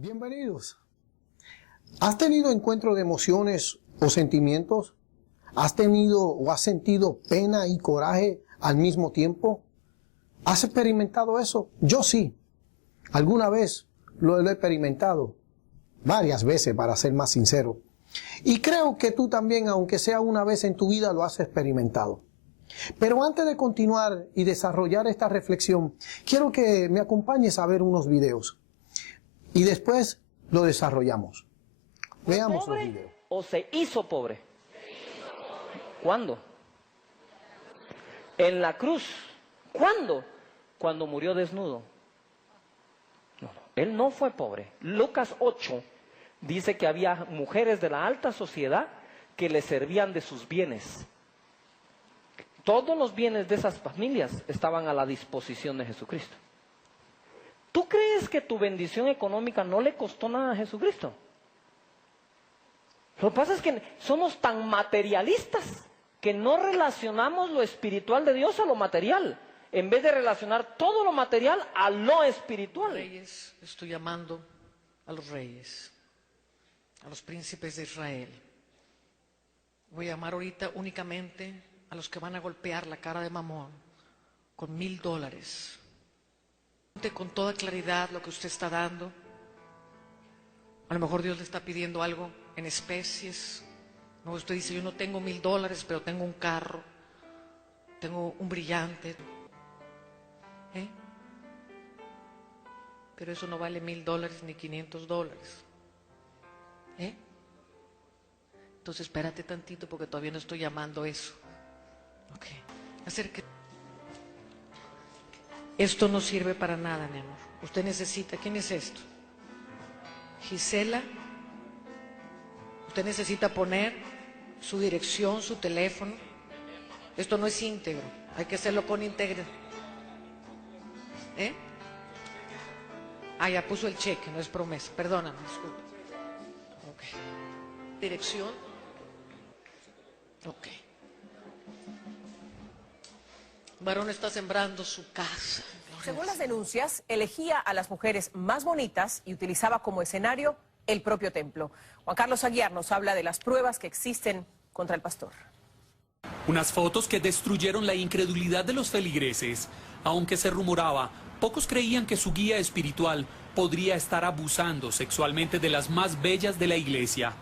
Bienvenidos. ¿Has tenido encuentro de emociones o sentimientos? ¿Has tenido o has sentido pena y coraje al mismo tiempo? ¿Has experimentado eso? Yo sí. Alguna vez lo he experimentado. Varias veces, para ser más sincero. Y creo que tú también, aunque sea una vez en tu vida, lo has experimentado. Pero antes de continuar y desarrollar esta reflexión, quiero que me acompañes a ver unos videos. Y después lo desarrollamos. Veamos los videos. ¿O se hizo pobre? ¿Cuándo? En la cruz. ¿Cuándo? Cuando murió desnudo. No, él no fue pobre. Lucas 8 dice que había mujeres de la alta sociedad que le servían de sus bienes. Todos los bienes de esas familias estaban a la disposición de Jesucristo. ¿Tú crees que tu bendición económica no le costó nada a Jesucristo? Lo que pasa es que somos tan materialistas que no relacionamos lo espiritual de Dios a lo material, en vez de relacionar todo lo material a lo espiritual. Reyes, estoy llamando a los reyes, a los príncipes de Israel. Voy a llamar ahorita únicamente a los que van a golpear la cara de Mamón con $1000. Con toda claridad lo que usted está dando. A lo mejor Dios le está pidiendo algo en especies. No, usted dice, yo no tengo $1000, pero tengo un carro, tengo un brillante. Pero eso no vale $1000 ni $500. Entonces espérate tantito porque todavía no estoy llamando eso. Ok, acérquese. Esto no sirve para nada, mi amor. Usted necesita, ¿quién es esto? Gisela. Usted necesita poner su dirección, su teléfono. Esto no es íntegro, hay que hacerlo con integridad. Ah, ya puso el cheque, no es promesa. Perdóname, disculpe. Ok. Dirección. Ok. Varón está sembrando su casa. Según las denuncias, elegía a las mujeres más bonitas y utilizaba como escenario el propio templo. Juan Carlos Aguiar nos habla de las pruebas que existen contra el pastor. Unas fotos que destruyeron la incredulidad de los feligreses. Aunque se rumoraba, pocos creían que su guía espiritual podría estar abusando sexualmente de las más bellas de la iglesia.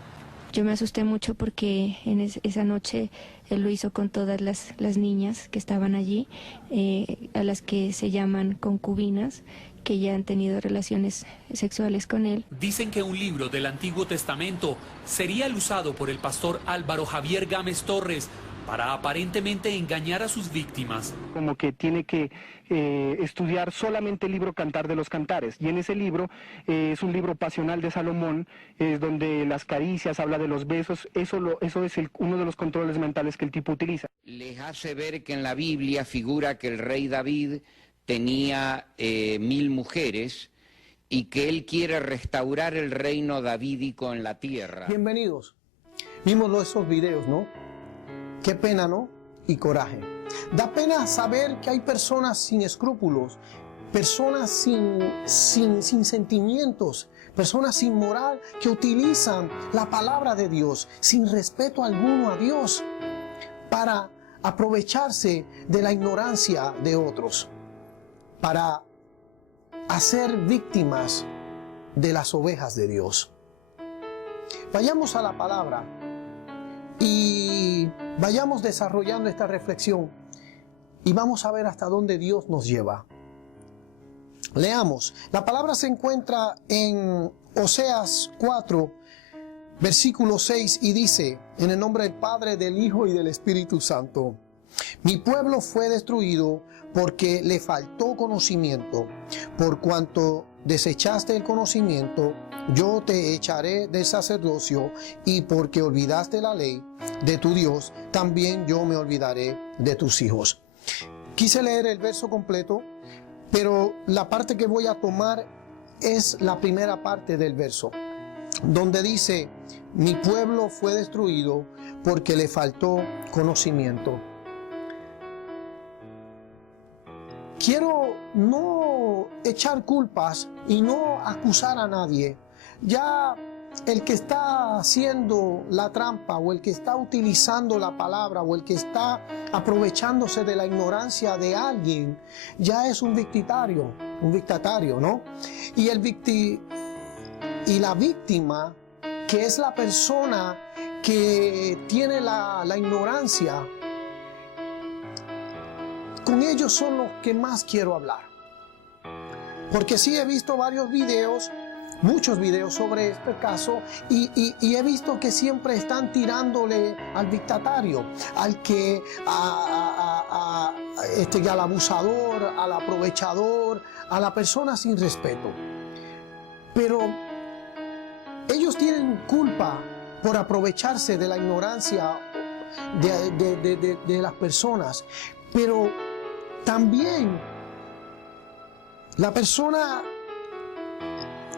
Yo me asusté mucho porque en esa noche él lo hizo con todas las niñas que estaban allí, a las que se llaman concubinas, que ya han tenido relaciones sexuales con él. Dicen que un libro del Antiguo Testamento sería el usado por el pastor Álvaro Javier Gámez Torres para aparentemente engañar a sus víctimas. Como que tiene que estudiar solamente el libro Cantar de los Cantares, y en ese libro es un libro pasional de Salomón, es donde las caricias, habla de los besos, eso es uno de los controles mentales que el tipo utiliza. Les hace ver que en la Biblia figura que el rey David tenía 1000 mujeres y que él quiere restaurar el reino davídico en la tierra. Bienvenidos. Vimos esos videos, ¿no? Qué pena, ¿no? Y coraje. Da pena saber que hay personas sin escrúpulos, personas sin sentimientos, personas sin moral que utilizan la palabra de Dios sin respeto alguno a Dios para aprovecharse de la ignorancia de otros, para hacer víctimas de las ovejas de Dios. Vayamos a la palabra y vayamos desarrollando esta reflexión y vamos a ver hasta dónde Dios nos lleva. Leamos. La palabra se encuentra en Oseas 4, versículo 6 y dice, en el nombre del Padre, del Hijo y del Espíritu Santo: mi pueblo fue destruido porque le faltó conocimiento. Por cuanto desechaste el conocimiento, yo te echaré del sacerdocio, y porque olvidaste la ley de tu Dios, también yo me olvidaré de tus hijos. Quise leer el verso completo, pero la parte que voy a tomar es la primera parte del verso, donde dice, mi pueblo fue destruido porque le faltó conocimiento. Quiero no echar culpas y no acusar a nadie, ya el que está haciendo la trampa, o el que está utilizando la palabra, o el que está aprovechándose de la ignorancia de alguien, ya es un victimario, ¿no? Y la víctima, que es la persona que tiene la ignorancia, con ellos son los que más quiero hablar. Porque sí he visto varios videos, muchos videos sobre este caso, y he visto que siempre están tirándole al victimario, al abusador, al aprovechador, a la persona sin respeto. Pero ellos tienen culpa por aprovecharse de la ignorancia de las personas, pero también la persona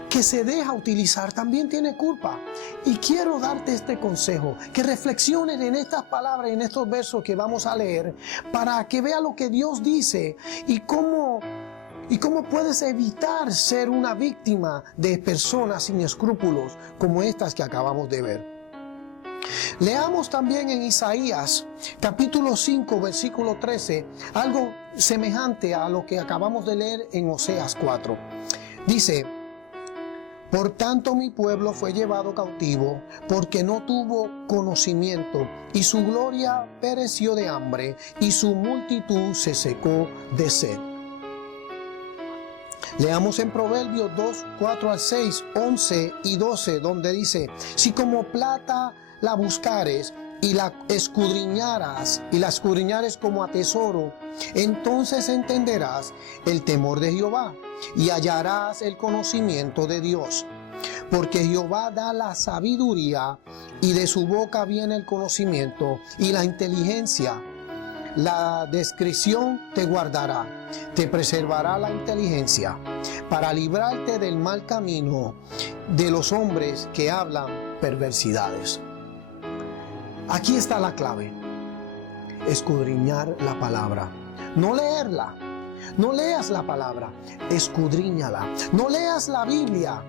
que se deja utilizar también tiene culpa. Y quiero darte este consejo, que reflexiones en estas palabras, en estos versos que vamos a leer, para que veas lo que Dios dice y cómo puedes evitar ser una víctima de personas sin escrúpulos como estas que acabamos de ver. Leamos también en Isaías capítulo 5 versículo 13 algo semejante a lo que acabamos de leer en Oseas 4. Dice: por tanto mi pueblo fue llevado cautivo, porque no tuvo conocimiento, y su gloria pereció de hambre, y su multitud se secó de sed. Leamos en Proverbios 2, 4 al 6, 11 y 12, donde dice: si como plata la buscares y la escudriñaras como a tesoro, entonces entenderás el temor de Jehová y hallarás el conocimiento de Dios. Porque Jehová da la sabiduría, y de su boca viene el conocimiento y la inteligencia. La discreción te guardará, te preservará la inteligencia, para librarte del mal camino de los hombres que hablan perversidades. Aquí está la clave: escudriñar la palabra, no leerla. No leas la palabra, escudriñala. No leas la Biblia,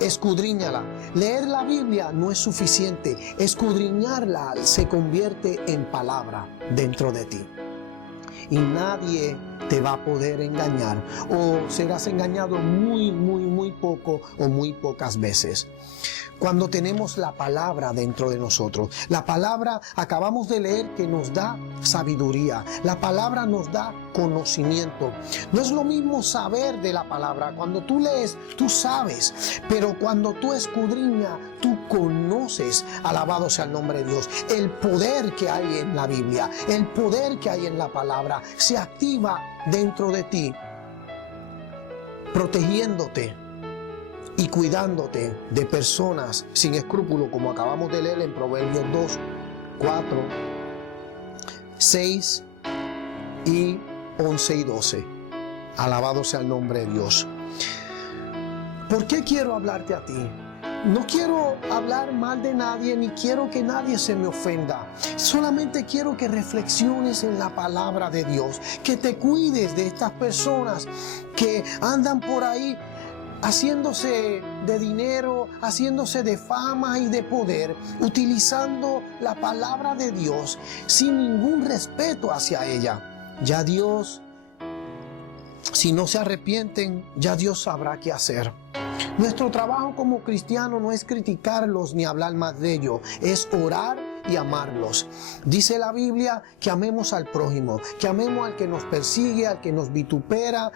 escudriñala. Leer la Biblia no es suficiente, escudriñarla se convierte en palabra dentro de ti. Y nadie te va a poder engañar, o serás engañado muy poco o muy pocas veces. Cuando tenemos la palabra dentro de nosotros, la palabra, acabamos de leer, que nos da sabiduría, la palabra nos da conocimiento. No es lo mismo saber de la palabra. Cuando tú lees, tú sabes, pero cuando tú escudriñas, tú conoces. Alabado sea el nombre de Dios. El poder que hay en la Biblia, el poder que hay en la palabra, se activa dentro de ti, protegiéndote y cuidándote de personas sin escrúpulo, como acabamos de leer en Proverbios 2, 4, 6 y 11 y 12. Alabado sea el nombre de Dios. ¿Por qué quiero hablarte a ti? No quiero hablar mal de nadie, ni quiero que nadie se me ofenda. Solamente quiero que reflexiones en la palabra de Dios, que te cuides de estas personas que andan por ahí haciéndose de dinero, haciéndose de fama y de poder, utilizando la palabra de Dios sin ningún respeto hacia ella. Ya Dios, si no se arrepienten, ya Dios sabrá qué hacer. Nuestro trabajo como cristianos no es criticarlos ni hablar más de ellos, es orar y amarlos. Dice la Biblia que amemos al prójimo, que amemos al que nos persigue, al que nos vitupera,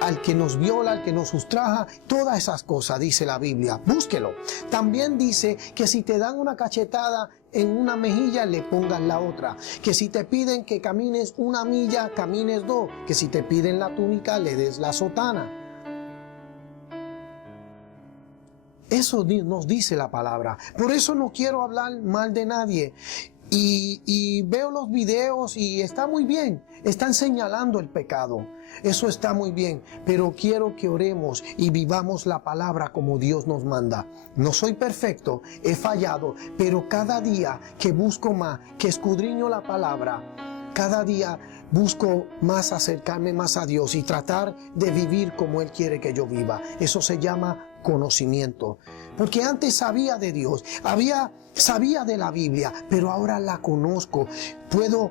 al que nos viola, al que nos ultraja, todas esas cosas dice la Biblia. Búsquelo. También dice que si te dan una cachetada en una mejilla, le pongas la otra. Que si te piden que camines una milla, camines dos. Que si te piden la túnica, le des la sotana. Eso nos dice la palabra. Por eso no quiero hablar mal de nadie. Y veo los videos y está muy bien. Están señalando el pecado. Eso está muy bien. Pero quiero que oremos y vivamos la palabra como Dios nos manda. No soy perfecto, he fallado, pero cada día que busco más, que escudriño la palabra, cada día busco más acercarme más a Dios y tratar de vivir como Él quiere que yo viva. Eso se llama conocimiento. Porque antes sabía de Dios, sabía de la Biblia, pero ahora la conozco. Puedo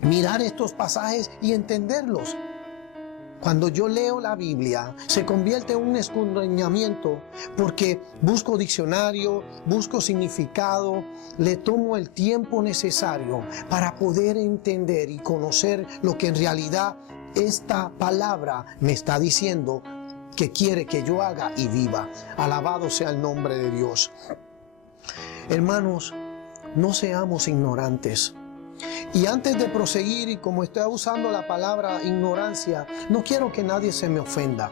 mirar estos pasajes y entenderlos. Cuando yo leo la Biblia, se convierte en un escudriñamiento porque busco diccionario, busco significado, le tomo el tiempo necesario para poder entender y conocer lo que en realidad esta palabra me está diciendo que quiere que yo haga y viva. Alabado sea el nombre de Dios. Hermanos, no seamos ignorantes. Y antes de proseguir, y como estoy usando la palabra ignorancia, no quiero que nadie se me ofenda.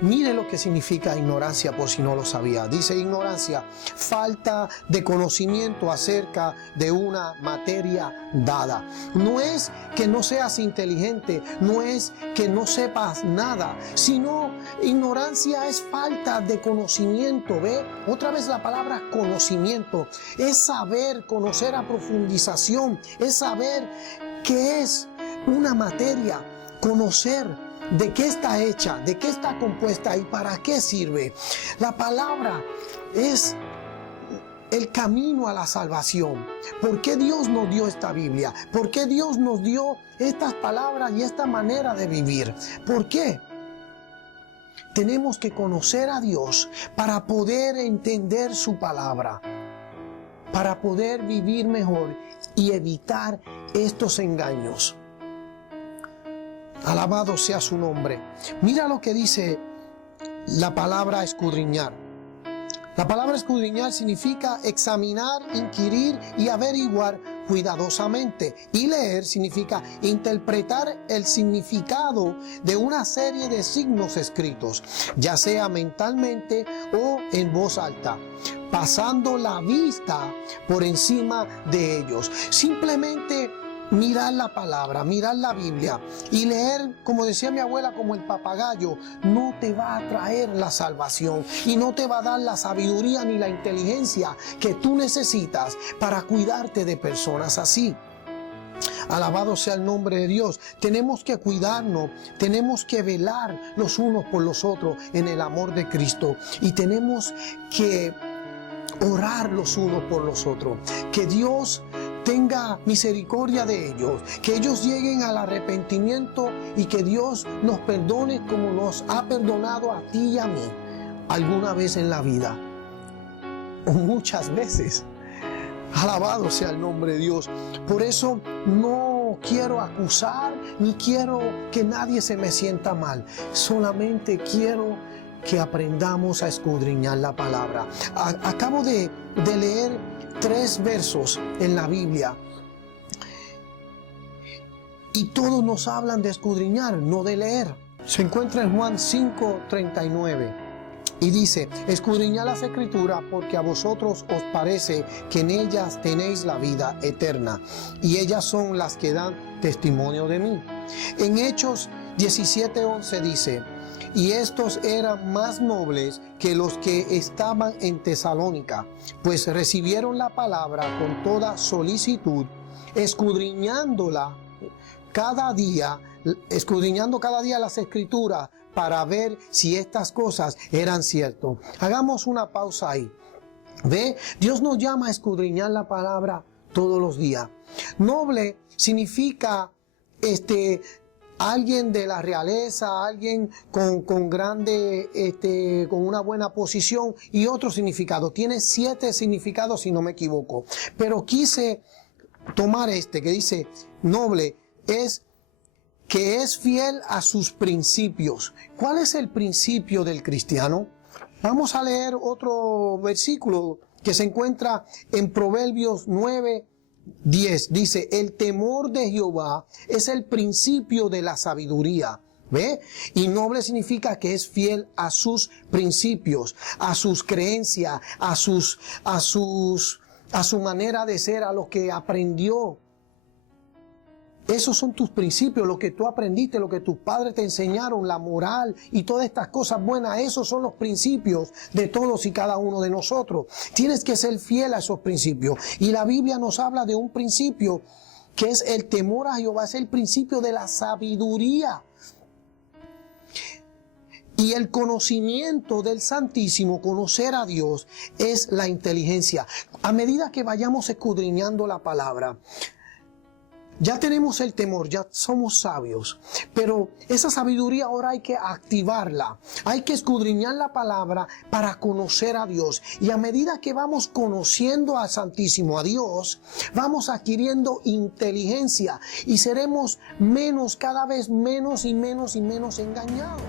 Mire lo que significa ignorancia por si no lo sabía. Dice ignorancia, falta de conocimiento acerca de una materia dada. No es que no seas inteligente, no es que no sepas nada, sino ignorancia es falta de conocimiento. ¿Ve? Otra vez la palabra conocimiento. Es saber, conocer a profundización, es saber qué es una materia, conocer de qué está hecha, de qué está compuesta y para qué sirve. La palabra es el camino a la salvación. ¿Por qué Dios nos dio esta Biblia? ¿Por qué Dios nos dio estas palabras y esta manera de vivir? ¿Por qué? Tenemos que conocer a Dios para poder entender su palabra, para poder vivir mejor y evitar estos engaños. Alabado sea su nombre. Mira lo que dice la palabra escudriñar. La palabra escudriñar significa examinar, inquirir y averiguar cuidadosamente. Y leer significa interpretar el significado de una serie de signos escritos, ya sea mentalmente o en voz alta, pasando la vista por encima de ellos. Simplemente mirar la palabra, mirar la Biblia y leer, como decía mi abuela, como el papagayo, no te va a traer la salvación y no te va a dar la sabiduría ni la inteligencia que tú necesitas para cuidarte de personas así. Alabado sea el nombre de Dios. Tenemos que cuidarnos, tenemos que velar los unos por los otros en el amor de Cristo y tenemos que orar los unos por los otros. Que Dios tenga misericordia de ellos, que ellos lleguen al arrepentimiento y que Dios nos perdone como nos ha perdonado a ti y a mí alguna vez en la vida, o muchas veces. Alabado sea el nombre de Dios. Por eso no quiero acusar ni quiero que nadie se me sienta mal, solamente quiero que aprendamos a escudriñar la palabra. Acabo de leer 3 versos en la Biblia y todos nos hablan de escudriñar, no de leer. Se encuentra en Juan 5:39 y dice: escudriñad las Escrituras porque a vosotros os parece que en ellas tenéis la vida eterna y ellas son las que dan testimonio de mí. En Hechos 17:11 dice: y estos eran más nobles que los que estaban en Tesalónica, pues recibieron la palabra con toda solicitud, escudriñando cada día las Escrituras para ver si estas cosas eran ciertas. Hagamos una pausa ahí. ¿Ve? Dios nos llama a escudriñar la palabra todos los días. Noble significa alguien de la realeza, alguien con grande, con una buena posición y otro significado. Tiene 7 significados si no me equivoco. Pero quise tomar que dice noble, es que es fiel a sus principios. ¿Cuál es el principio del cristiano? Vamos a leer otro versículo que se encuentra en Proverbios 9:10. Dice: el temor de Jehová es el principio de la sabiduría. ¿Ve? Y noble significa que es fiel a sus principios, a sus creencias, a su manera de ser, a lo que aprendió. Esos son tus principios, lo que tú aprendiste, lo que tus padres te enseñaron, la moral y todas estas cosas buenas. Esos son los principios de todos y cada uno de nosotros. Tienes que ser fiel a esos principios. Y la Biblia nos habla de un principio que es el temor a Jehová, es el principio de la sabiduría. Y el conocimiento del Santísimo, conocer a Dios, es la inteligencia. A medida que vayamos escudriñando la palabra, ya tenemos el temor, ya somos sabios, pero esa sabiduría ahora hay que activarla. Hay que escudriñar la palabra para conocer a Dios. Y a medida que vamos conociendo al Santísimo, a Dios, vamos adquiriendo inteligencia y seremos menos, cada vez menos y menos y menos engañados.